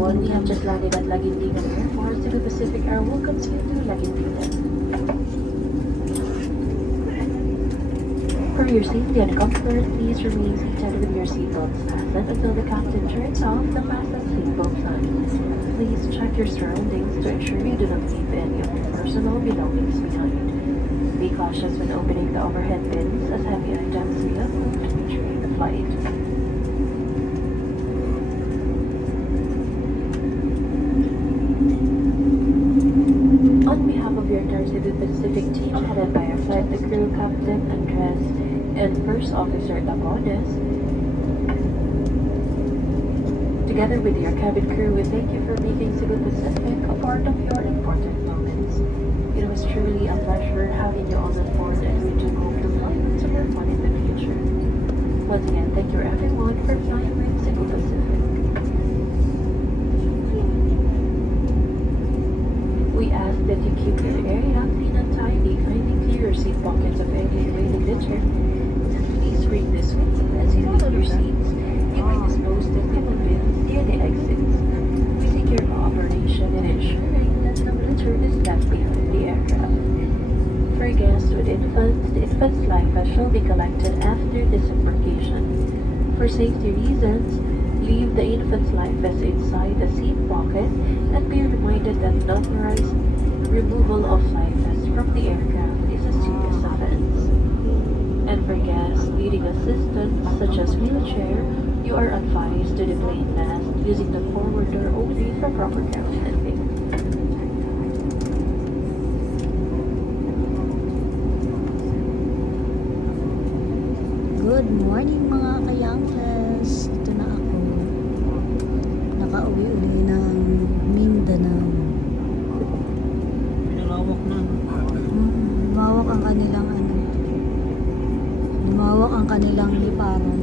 everyone, we have just landed at Laguindigan Airport. Cebu Pacific Air welcomes you to Laguindigan. For your safety and comfort, please remain seated with your seatbelts fastened until the captain turns off the fasten seatbelt signs. Please check your surroundings to ensure you do not leave any of your personal belongings behind. Be cautious when opening the overhead bins as heavy items may have moved during the flight. On behalf of your entire Cebu Pacific team, headed by our flight the crew captain Andres and First Officer Tacones, together with your cabin crew, we thank you for making Cebu Pacific a part of your important moments. It was truly a pleasure having you on board, and we do hope to fly with some more fun in the future. Once again, thank you everyone for flying with Cebu Pacific. We ask that you keep your area clean and tidy, kindly clear your seat pockets of any remaining litter, and please bring this with you as you leave your seats. You may dispose the table bins near the exits. We seek your cooperation in ensuring that no litter is left behind the aircraft. For guests with infants, the infant's life vest shall be collected after disembarkation. For safety reasons, leave the infant's life vest inside the seat pocket and be reminded that unauthorized removal of life vests from the aircraft is a serious offense. And for guests needing assistance such as wheelchair, you are advised to deplane last using the forward door only for proper ground handling. Good morning mga kayangkes. Ito na ako. Nakauwi-uli ng Mindanao. Pinalawak na. Lumawak ang kanilang lumawak ang kanilang liparan.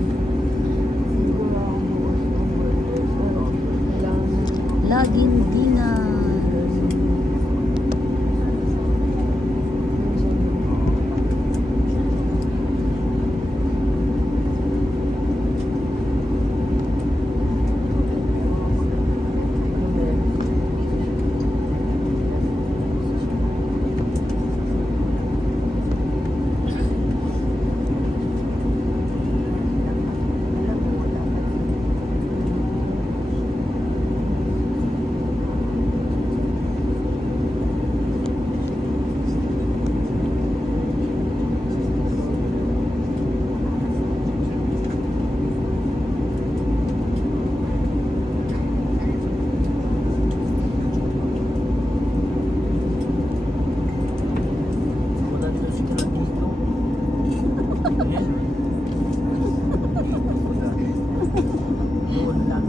Laguindigan.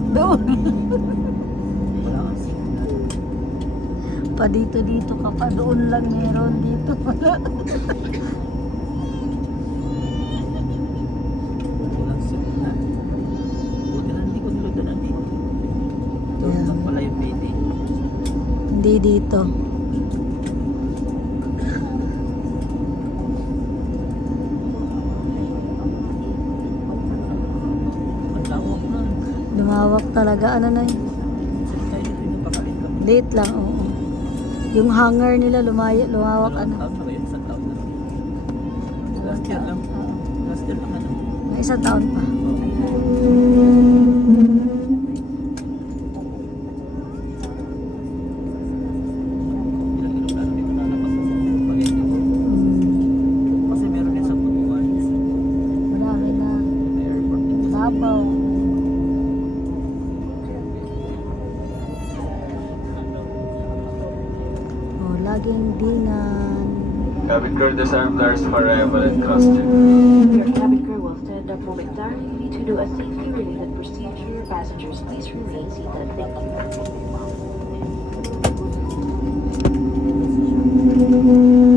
Doon. Pa dito ka pa, doon lang meron, dito wala. Walang signal. Buti na hindi ko niluto na dito. Doon lang pala yung pwede. Hindi dito. Ang lawak na. Lumawak talaga. Ano na yun? Saan tayo dito yung pakalit ka? Late lang, oo. Yung hangar nila lumawak ano. Taon na ba yun? Isang taon na. Last year lang. Last year lang ano. May isang taon pa. Ilang kilometer dito na napasok. Pag-ito ko. Kasi meron din sa Butuan. Marami na. May airport dito. Labaw. Oh, Laguindigan. Cabin crew disarm flares for arrival and costume. Your cabin crew will stand up momentarily to do a safety-related procedure. Passengers, please remain seated. Thank you.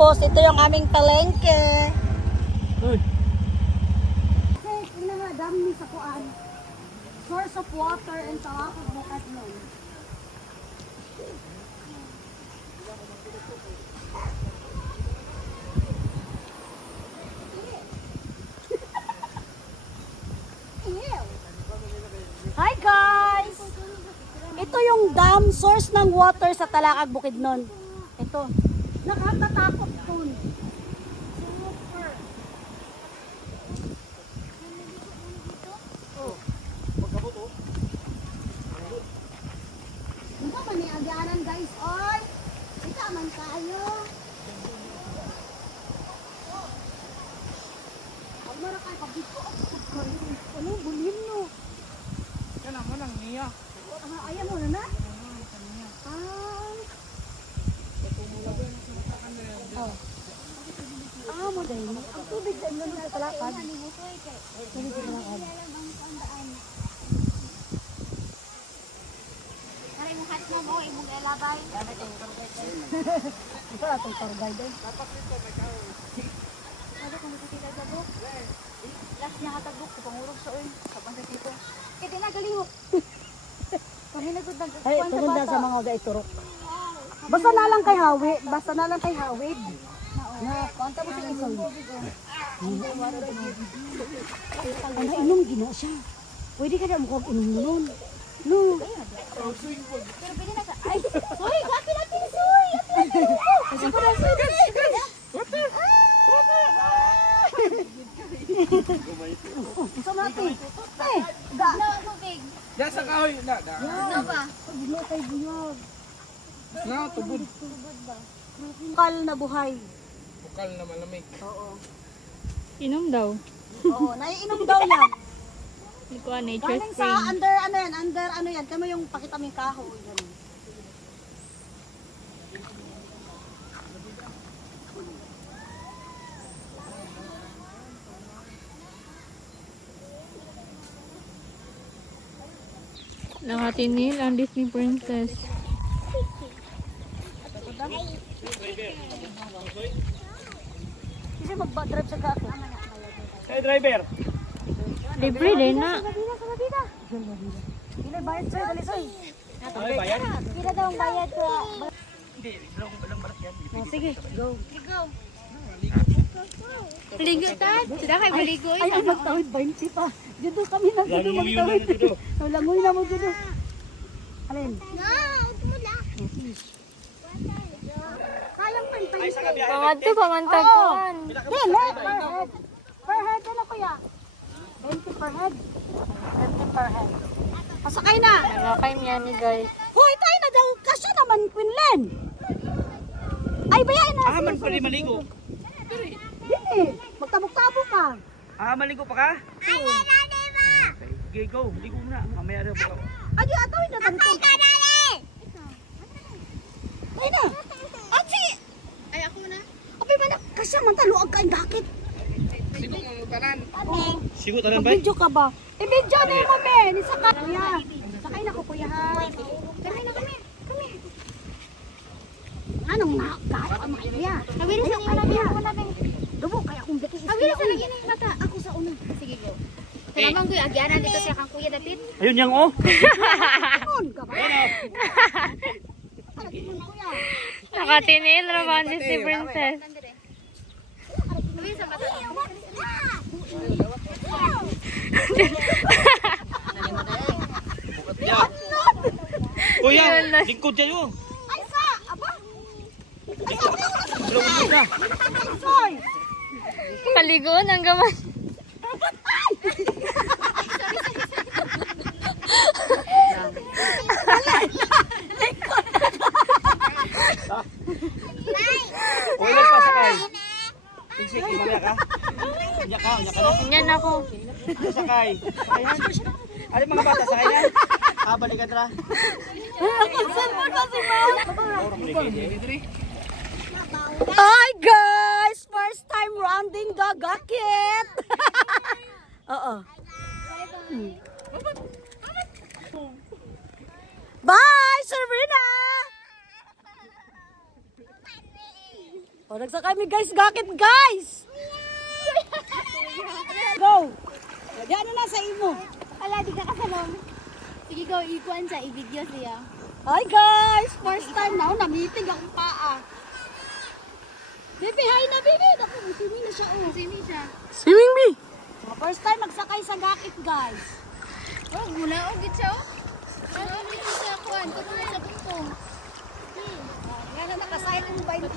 Tapos, ito yung aming palengke. Dam ni sa kuan. Source of water and Talakad Bukidnon. Hi guys! Ito yung dam, source ng water sa Talakag Bukidnon. Ito. Nakakatakot dun. Super. Ito man ni agyanan guys, oy. Ito man tayo. Ang marakay pabiko. Ano bulin no? Yan ang manang niya. Ayaw mo na na? Mo dahil. Ang tubig sa inyo na talakad. Tubig sa talakad. Kaya mo hat mo mo, imong elabay. Ito atong tour guide eh. Ano kung makikita sa book? Last niya katagok, pangurog sa oil. Sabang sa tito. Kaya na galihok. Pahinagod na. Ay, tugunda sa mga gaiturok. Basta na lang kay Hawid. Basta na lang kay Hawid. Na, konta mo sa isang. Ano, inom gina siya. Pwede ka na mukhang inom nun. No. Pero pwede na sa... Ay! Soy! Happy natin, Soy! Happy natin! Isa natin. Eh, da. No, tubig. Yan sa kahoy na. Ano ba? Bigla kay buyog. Na tubod. Bukal na buhay. Bukal na malamig. Oo. Inom daw. Oo, naiinom daw yan. Hindi ko nature Galing sa spring. under ano yan. Kamo yung pakita mo yung kahoy. Ganun. Nakatinil ang Disney Princess. Kasi mag-drive sa kako. Hey driver. Libre din na. Hindi bayad sa'yo, dali sa'yo. Ay bayan. Kira daw ang bayad ko. Hindi, lang barat yan. Oh, sige, go. Ligaw. Ligo ta? Sila kayo maligo. Ay, ang magtawid 20 pa. Dito kami na dito magtawid. Langoy na mo dito. Alin? No, mo na. Kayang pantay. Ay sa kabiyahe. Pamantag-pamantagpuan. Dili, per head. Per head na kuya. 20 per head. 20 per head. Pasakay na. Nakakay niya ni guys. Hoy, tayo na daw. Kasya naman, Quinlan. Ay, bayain na. Ah, man pa rin maligo. Dili. Magtabok-tabok ka. Ah, maligo pa ka? Okay, go. Ligo muna. Mamaya rin po. Adi, atawin na tanito. Tayo na. Atsi. Ay, ako na. Apay ba na? Kasya man taluag ka ang dakit. Sigo mo tanan. Oo. Sigo tanan ba? Mag-video ka ba? I-video na mo, me. Ni saka. Kuya. Sakay na ko, kuya. Kami na kami. Kami. Anong nakakaya ka mga kuya? Kawiri sa una niya. Dubo, kaya kung dati Kawiri sa lagi ng mata. Ako sa una. Sige, go. Salamat kuya, agyanan dito sa kang kuya David. Ayun yang oh. On ka ba? Nakatinil naman ang Disney Princess. Kawiri sa mata. Ya. Kuya, lingkod kayo. Ay, sa! Aba! Lingkod na. Soy! Kaligoon ang gamay. Ulit pa sakay. Sige, mamaya ka. Unya ka na. Yan ako. Ano sakay? Sakayan. Ano mga bata, sakayan? Ah, balikan tara. Hi guys! First time rounding the Gakit! Oo. Bye, Sabrina! O, nagsakay mi guys, gakit guys! Go! Diyan na sa imo. Ala, di ka kasalong. Sige go, ikuan siya, i-video siya. Hi guys! First time na, namitig akong paa. Baby, hi na baby! Naku, sumi na siya oh. Sini siya. Swimming bee. First time magsakay sa gakit guys. Oh, gula o, git siya oh. Ano, dito sa kuan, tuloy sa bungkong. Nga na nakasayat yung 20.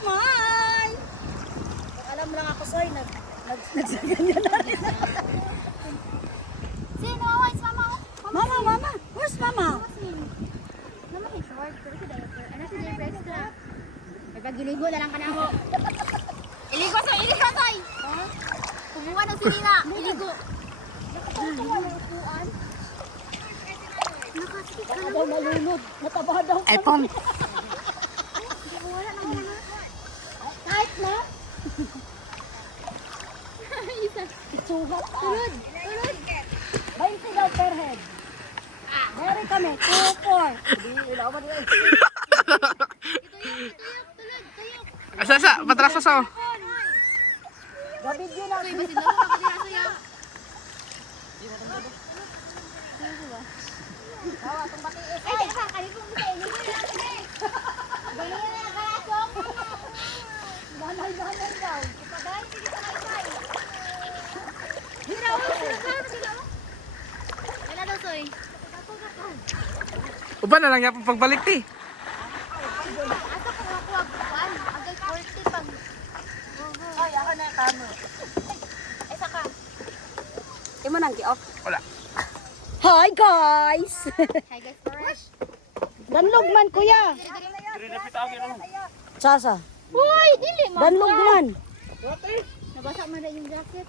Smile! Alam lang ako, Soy, nagsaganyan na rin. Sino, wais, mama oh. Mama, mama! Where's mama? Mama, may short, pero si diaper. Ano si diaper extra? May pagliligo na lang ka na ako. Iligo, Soy! Iligo, Soy! Kumuha ng sinina. Iligo. Nakapagtuwa ng upuan. Nakasikip ka Baka na. daw malunod. Nataba daw. Epom. Wala na wala. Kahit na. Isa. Itsuhat. Tulod. Tulod. 20 daw per head. Meron kami. 2, 4. Hindi, ilawan na. Tuyok. Tuyok. Tulod. Tuyok. Asa, patras sa. Gabidyo lang. Uy, basin lang ako dira saya. Hawa, itong batiis. Ay, teka, kanina kong sa inyo. Ganyan na nakalasok. Nanay daw. Ipagay, sige sa kaysay. Hira, uy, sila sila. Wala daw, Soy. Uba na lang yan pagbalik ti. Asa ko makuha buwan? Agay 40 pag... Ay, ako na yung kamo. Ay, saka. Imo nang gi-off. Wala. Hi guys! Hi guys, fresh. Danlog man kuya. Sasa. Uy, dili mo. Danlog man. Nabasa man na yung jacket.